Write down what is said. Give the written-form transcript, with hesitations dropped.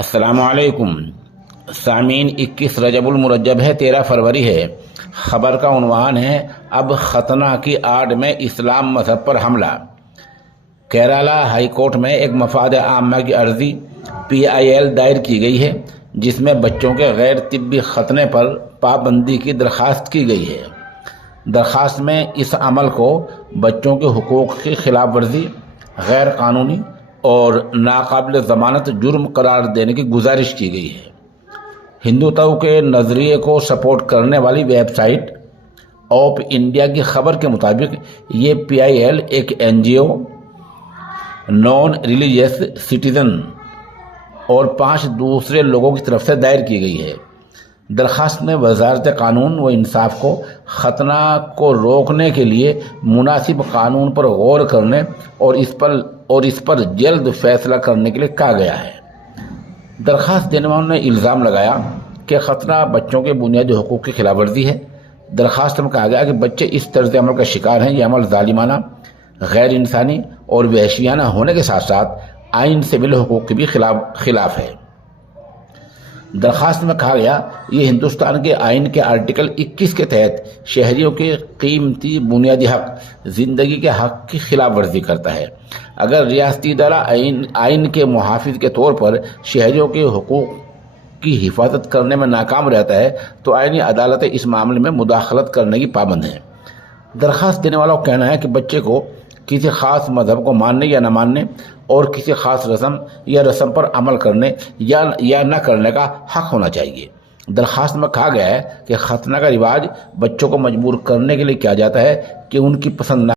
السلام علیکم سامعین، 21 رجب المرجب ہے، 13 فروری ہے۔ خبر کا عنوان ہے اب ختنہ کی آڑ میں اسلام مذہب پر حملہ۔ کیرالہ ہائی کورٹ میں ایک مفاد عامہ کی عرضی PIL دائر کی گئی ہے، جس میں بچوں کے غیر طبی ختنے پر پابندی کی درخواست کی گئی ہے۔ درخواست میں اس عمل کو بچوں کے حقوق کی خلاف ورزی، غیر قانونی اور ناقابل ضمانت جرم قرار دینے کی گزارش کی گئی ہے۔ ہندوتو کے نظریے کو سپورٹ کرنے والی ویب سائٹ اوپ انڈیا کی خبر کے مطابق یہ PIL ایک NGO، نان ریلیجیس سٹیزن اور 5 دوسرے لوگوں کی طرف سے دائر کی گئی ہے۔ درخواست میں وزارت قانون و انصاف کو ختنہ کو روکنے کے لیے مناسب قانون پر غور کرنے اور اس پر جلد فیصلہ کرنے کے لیے کہا گیا ہے۔ درخواست دینے والوں نے الزام لگایا کہ ختنہ بچوں کے بنیادی حقوق کی خلاف ورزی ہے۔ درخواست میں کہا گیا کہ بچے اس طرز عمل کا شکار ہیں۔ یہ عمل ظالمانہ، غیر انسانی اور وحشیانہ ہونے کے ساتھ ساتھ آئین سے ملے حقوق کے بھی خلاف ہے۔ درخواست میں کہا گیا یہ ہندوستان کے آئین کے آرٹیکل 21 کے تحت شہریوں کے قیمتی بنیادی حق زندگی کے حق کی خلاف ورزی کرتا ہے۔ اگر ریاستی ادارہ آئین کے محافظ کے طور پر شہریوں کے حقوق کی حفاظت کرنے میں ناکام رہتا ہے تو آئینی عدالت اس معاملے میں مداخلت کرنے کی پابند ہے۔ درخواست دینے والوں کا کہنا ہے کہ بچے کو کسی خاص مذہب کو ماننے یا نہ ماننے اور کسی خاص رسم پر عمل کرنے یا نہ کرنے کا حق ہونا چاہیے۔ درخواست میں کہا گیا ہے کہ ختنہ کا رواج بچوں کو مجبور کرنے کے لیے کیا جاتا ہے کہ ان کی پسند